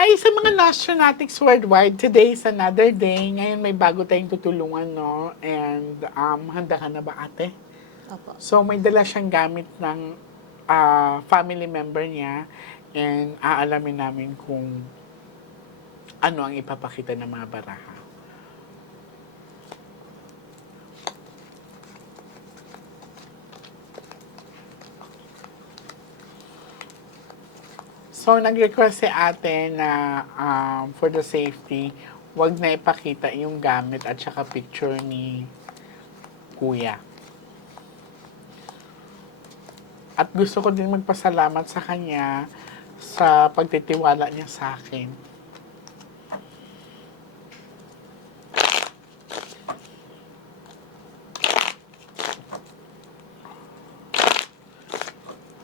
Hi sa mga Nostranautics worldwide. Today is another day. Ngayon may bago tayong tutulungan, no? And handa ka na ba, ate? Opo. So may dala siyang gamit ng family member niya and aalamin namin kung ano ang ipapakita ng mga baraha. So, nag-request si ate na for the safety, wag na ipakita yung gamit at saka picture ni kuya. At gusto ko din magpasalamat sa kanya sa pagtitiwala niya sa akin.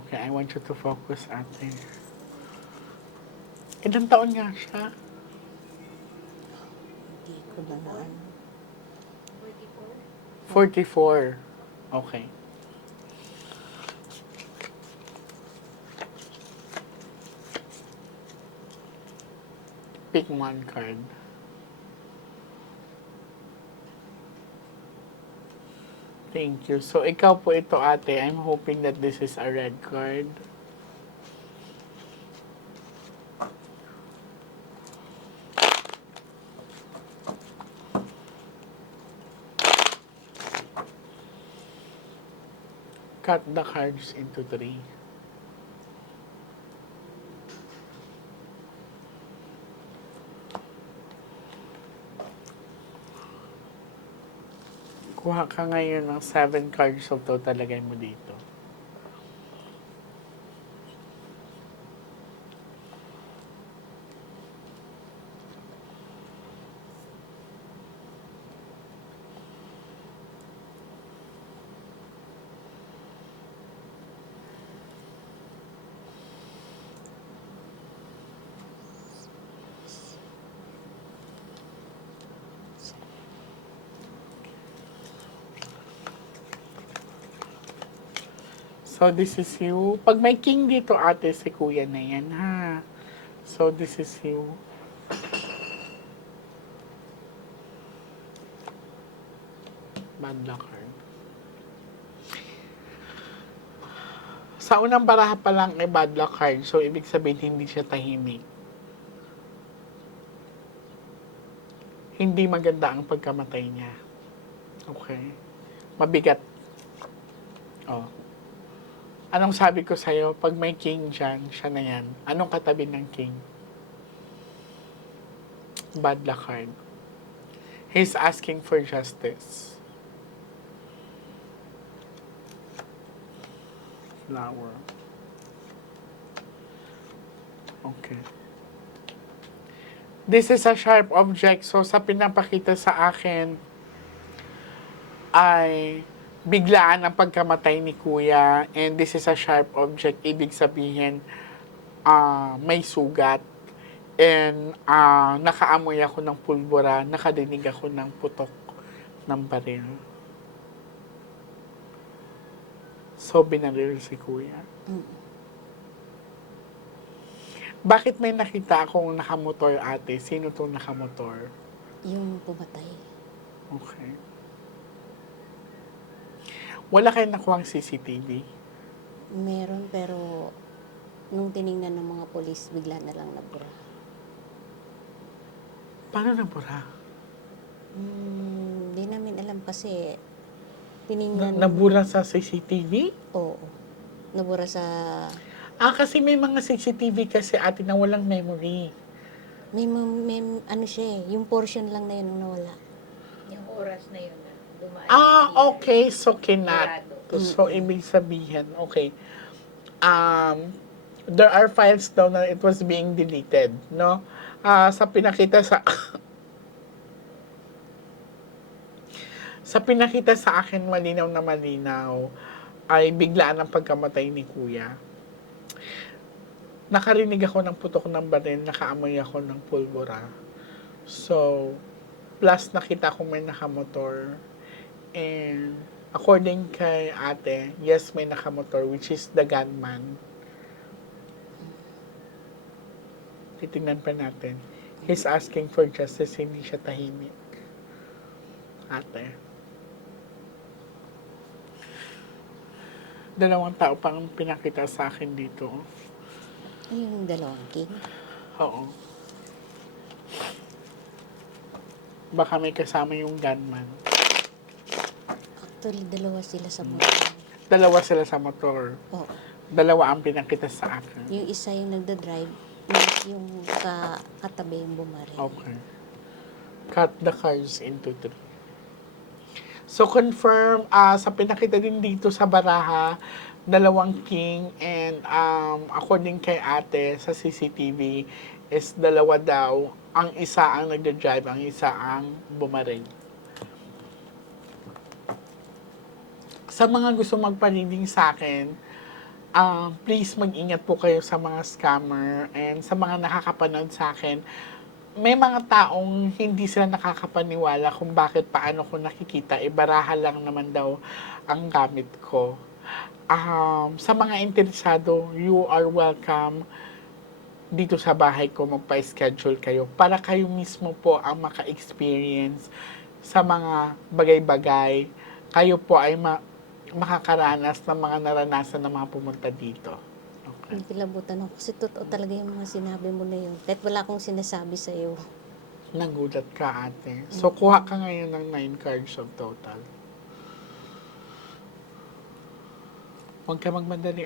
Okay, I want you to focus, ate. Ilang taon nga siya? Hindi ko na ano. 44. Okay. Pick one card. Thank you. So, ikaw po ito, ate. I'm hoping that this is a red card. Cut the cards into three. Kuha ka ngayon ng 7 cards of total, lagay mo dito. So, this is you. Pag may king dito, ate, si kuya na yan, ha? So, this is you. Bad luck card. Sa unang baraha pa lang ay bad luck card. So, ibig sabihin, hindi siya tahimik. Hindi maganda ang pagkamatay niya. Okay? Mabigat. Oh. Anong sabi ko sa'yo? Pag may king dyan, siya na yan. Anong katabi ng king? Bad luck card. He's asking for justice. Flower. Okay. This is a sharp object. So, sa pinapakita sa akin ay biglaan ang pagkamatay ni kuya. And this is a sharp object. Ibig sabihin, may sugat. And nakaamoy ako ng pulbura. Nakadinig ako ng putok ng baril. So, binaril si kuya. Bakit may nakita akong nakamotor, ate? Sino itong nakamotor? Yung pumatay. Okay. Wala kayong nakuhang CCTV? Meron pero nung tiningnan ng mga polis, bigla na lang nabura. Paano nabura? Di namin alam kasi tiningnan... Nabura sa CCTV? Oo. Nabura sa... Kasi may mga CCTV kasi, ate, na walang memory. May ano siya eh, yung portion lang na yun ang nawala. Yung oras na yun na dumaan. Okay. So, kinat. Sigurado. So, ibig sabihin, okay. There are files daw na it was being deleted, no? Sa pinakita sa... sa pinakita sa akin, malinaw na malinaw, ay biglaan ang pagkamatay ni kuya. Nakarinig ako ng putok ng baril, nakaamoy ako ng pulbura. So, plus nakita ko may nakamotor. And according kay ate, yes, may nakamotor, which is the gunman. Titingnan pa natin. He's asking for justice, hindi siya tahimik. Ate. Dalawang tao pang pinakita sa akin dito. Ay, yung dalawang king. Oo. Baka may kasama yung gunman. Actually, dalawa sila sa motor. Dalawa sila sa motor. Oo. Dalawa ang pinakita sa akin. Yung isa yung nagda-drive, yung katabi yung bumaril. Okay. Cut the cars into 3. So, confirm, sa pinakita din dito sa baraha, dalawang king and according kay ate sa CCTV is dalawa daw. Ang isa ang nagda-drive, ang isa ang bumaril. Sa mga gusto magpa-reading sa akin, please mag-ingat po kayo sa mga scammer and sa mga nakakapanood sa akin. May mga taong hindi sila nakakapaniwala kung bakit paano ko nakikita. Baraha lang naman daw ang gamit ko. Sa mga interesado, you are welcome dito sa bahay ko, magpa-schedule kayo para kayo mismo po ang maka-experience sa mga bagay-bagay. Kayo po ay makakaranas ng mga naranasan ng mga pumunta dito. Okay. Nakilabutan ako kasi totoo talaga yung mga sinabi mo na yun. Kahit wala akong sinasabi sa'yo. Nagulat ka, ate. So, kuha ka ngayon ng 9 cards of total. Huwag ka magmadali,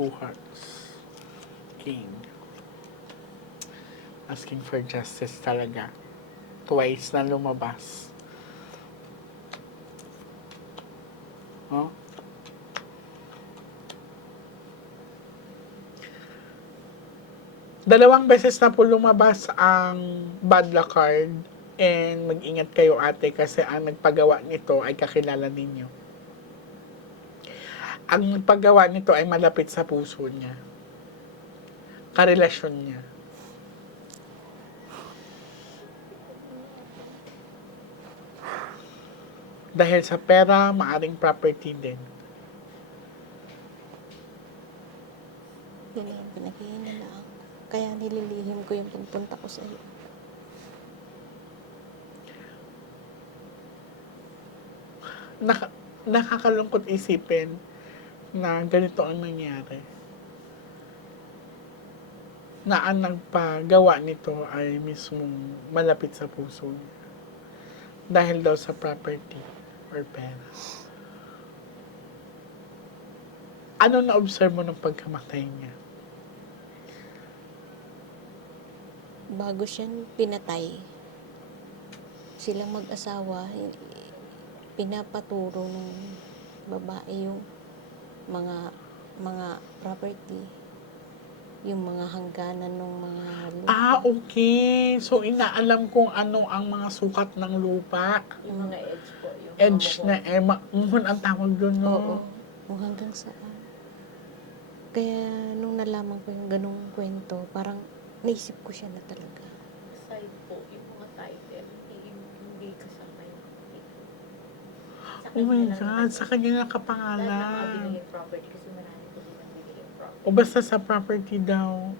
Two hearts. King. Asking for justice talaga. Twice na lumabas. Oh? Dalawang beses na po lumabas ang bad luck card and mag-ingat kayo, ate, kasi ang nagpagawa nito ay kakilala ninyo. Ang paggawa nito ay malapit sa puso niya. Karelasyon niya. Dahil sa pera, maaring property din. Yun yung pinaghihinala ako. Kaya nililihim ko yung pagpunta ko sa'yo. Nakakalungkot isipin na ganito ang nangyari. Na ang nagpagawa nito ay mismong malapit sa puso niya. Dahil daw sa property or pera. Ano na-observe mo ng pagkamatay niya? Bago siyang pinatay, silang mag-asawa, pinapaturo ng babae yung mga property, yung mga hangganan ng mga lupa. Okay. So, inaalam kung ano ang mga sukat ng lupa. Yung mga edge po. Yung Edge mga na muhon ang tawag doon, no? Oo. Kung hanggang saan. Kaya nung nalaman ko yung ganung kwento, parang naisip ko siya na talaga. side po, yung mga title, hindi kasama yung sa Oh my kanya lang God, naman. sa kanya Lahat ng mga nakapangalan. binigay property kasi marami po din ang binigay property. O basta sa property daw.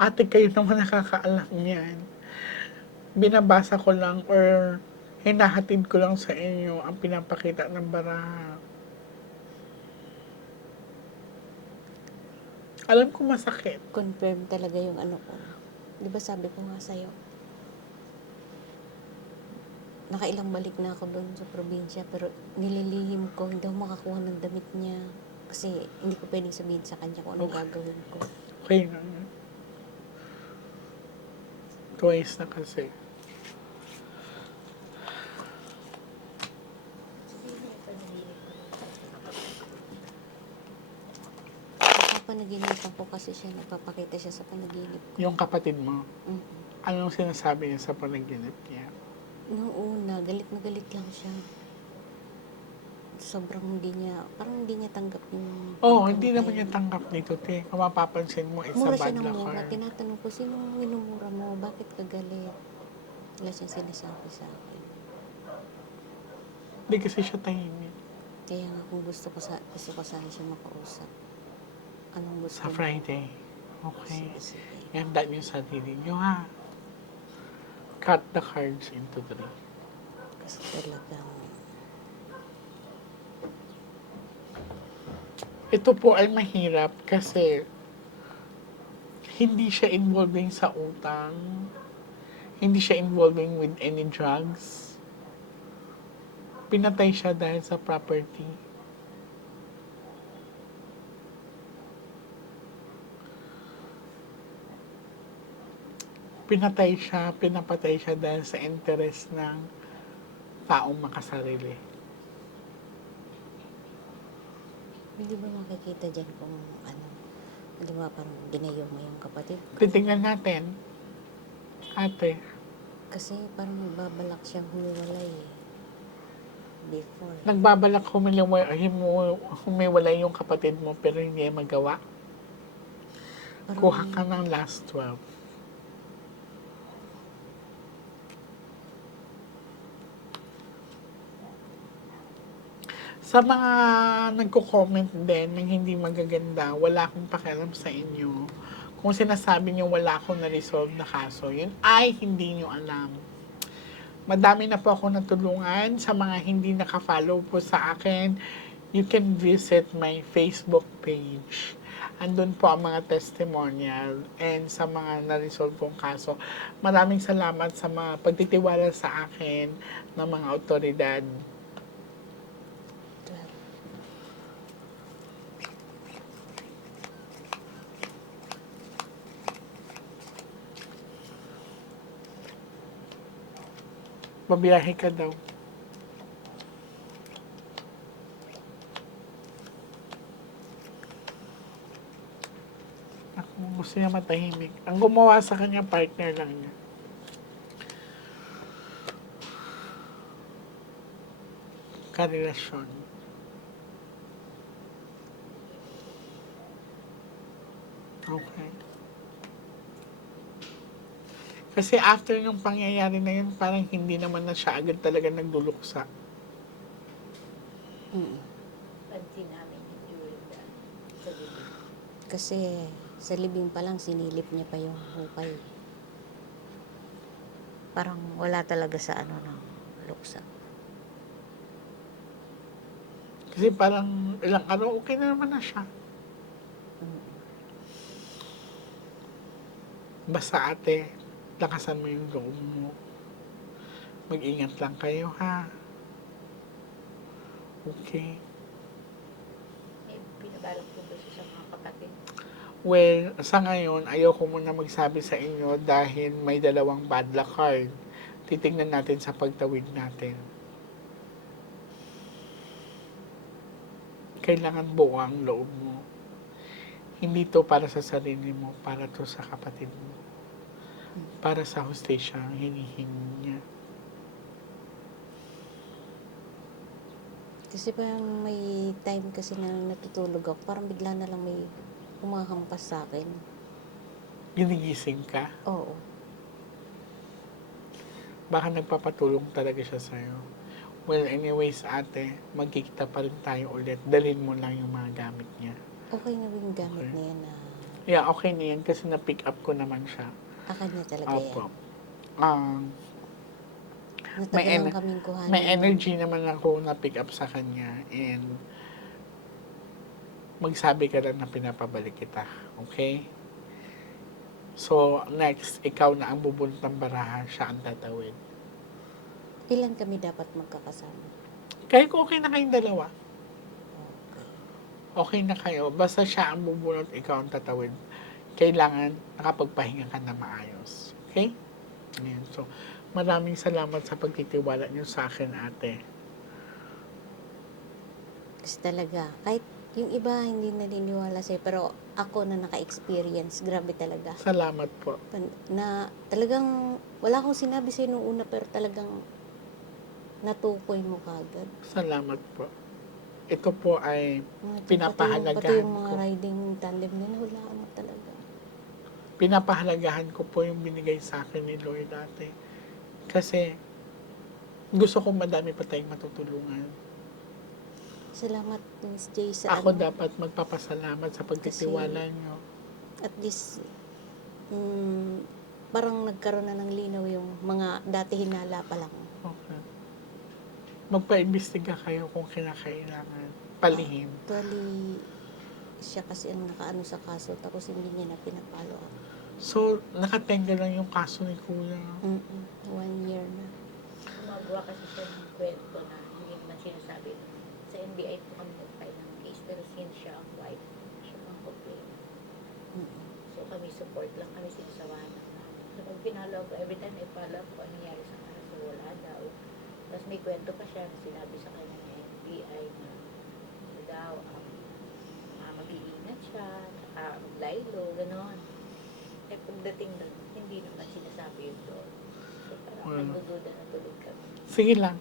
Ate, kayo naman nakakaalam yan. Binabasa ko lang or hinahatid ko lang sa inyo ang pinapakita ng baraha. Alam ko masakit. Confirm talaga yung ano ko. Di ba sabi ko nga sa'yo, nakailang balik na ako doon sa probinsya, pero nililihim ko, hindi ako makakuha ng damit niya. Kasi hindi ko pwedeng sabihin sa kanya kung anong gagawin ko. Okay na. Twice na kasi. Napapanaginipan ko kasi siya, nagpapakita siya sa panaginip ko. Yung kapatid mo, Mm. anong sinasabi niya sa panaginip niya? Noong una, galit na galit lang siya. Sobrang parang hindi niya tanggap yung Oo, hindi pagkamatay. naman niya tanggap nito, te. Kung mapapansin mo, it's Mura a siya bad ng luck mura. card. Tinatanong ko, sinong minumura mo? Bakit ka galit? Wala siyang sinasabi sa akin. Hindi kasi siya tahimik. Kaya nga kung gusto ko sana siya makausap. Anong gusto Sa mo? Friday. Okay. Sige, sige. Ihanda niyo sa sarili niyo, ha? Cut the cards into 3. Kasi talagang, Ito po ay mahirap kasi hindi siya involving sa utang. Hindi siya involving with any drugs. Pinatay siya dahil sa property. Pinapatay siya dahil sa interest ng taong makasarili. hindi ba makikita dyan kung ano, di ba parang ginayo mo yung kapatid ko? Titingnan natin, ate, Kasi parang nagbabalak siyang humiwalay eh. Before. nagbabalak humiwalay yung kapatid mo pero hindi niya magawa. Parang, Kuha ka ng last 12. Sa mga nagko-comment din ng hindi magaganda, wala akong pakialam sa inyo. Kung sinasabi niyo wala akong na-resolve na kaso, yun ay hindi niyo alam. Madami na po ako natulungan sa mga hindi naka-follow po sa akin. You can visit my Facebook page. Andun po ang mga testimonial and sa mga na-resolve pong kaso. Maraming salamat sa mga pagtitiwala sa akin ng mga otoridad. Mabiyahe ka daw. Ako, gusto niya matahimik. Ang gumawa sa kanya, partner lang niya. Karelasyon. Okay. Kasi after yung pangyayari na yun, parang hindi naman na siya agad talaga nagduluksa. Pansin namin yung during that sa libing. kasi sa libing pa lang, sinilip niya pa yung hukay. Parang wala talaga sa ano ng luksa. Kasi parang ilang araw, okay na naman na siya. Basta ate, lakasan mo yung loob mo. Mag-ingat lang kayo, ha? Okay. Eh, pinabalot ko ba siya sa mga kapatid? Well, sa ngayon, ayoko muna magsabi sa inyo dahil may dalawang bad luck card. Titingnan natin sa pagtawid natin. Kailangan buo ang loob mo. Hindi to para sa sarili mo, para to sa kapatid mo. Para sa hostisya ang hinihingi niya. Kasi parang may time kasi na natutulog ako, parang bigla na lang may humahampas sa akin. Ginigising ka, Oo. baka nagpapatulong talaga siya sa'yo. Well, anyways, ate, magkikita pa rin tayo ulit. Dalhin mo lang yung mga gamit niya. Okay na yung gamit Okay. na yan na Yeah, okay na yan kasi na-pick up ko naman siya. kanya talaga Opo. yan. May Natagalan kaming kuhanin. May energy naman ako na-pick up sa kanya and magsabi ka lang na pinapabalik kita. Okay? So, next, ikaw na ang bubunot ng baraha, siya ang tatawid. Ilan kami dapat magkakasama? Kaya ko okay na kayong dalawa. Okay. Okay na kayo. Basta siya ang bubunot, ikaw ang tatawid. Kailangan nakapagpahinga ka na maayos. Okay? Ayan. So, maraming salamat sa pagtitiwala niyo sa akin, ate. Kasi talaga, kahit yung iba hindi naniniwala sa'yo, pero ako na naka-experience, grabe talaga. Salamat po. Na talagang, wala akong sinabi sa'yo nung una, pero talagang natukoy mo kagad. Salamat po. Ito po ay Pati pinapahalagahan yung mga ko. riding tandem nila, wala mo talaga. Pinapahalagahan ko po yung binigay sa akin ni Lord dati. Kasi gusto ko madami pa tayong matutulungan. Salamat, Miss J, sa Ako ano, dapat magpapasalamat sa pagtitiwala nyo. at least, parang nagkaroon na ng linaw yung mga dati hinala pa lang. Okay. Magpa-imbestiga kayo kung kinakailangan. Palihim. Actually, siya kasi ang nakaano sa kaso, tapos hindi niya na pinapalo up. So, nakatenga lang yung kaso ni Kuya. 1 year na. Gumagawa kasi siya ng kwento na hindi naman sinasabi. Sa NBI po kami nag-file ng case, pero since siya ang white, siya ang complain. Mm-mm. So kami support lang, kami sinasawahan lang namin. So pag pinalo ko, every time i-follow up ko, ano nangyari sa kaso, wala daw. Tapos may kwento pa siya, sinabi sa kanya ng NBI na ano daw, mag-iingat siya, saka maglaylo, gano'n. Eh pagdating doon, hindi naman sinasabi yun doon. So parang nagdududa na tulog kami. Sige lang.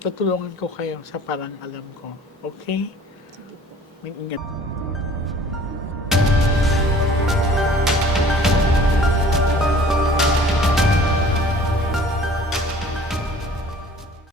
Tutulungan ko kayo sa parang alam ko. Okay? Sige po. Mag-ingat.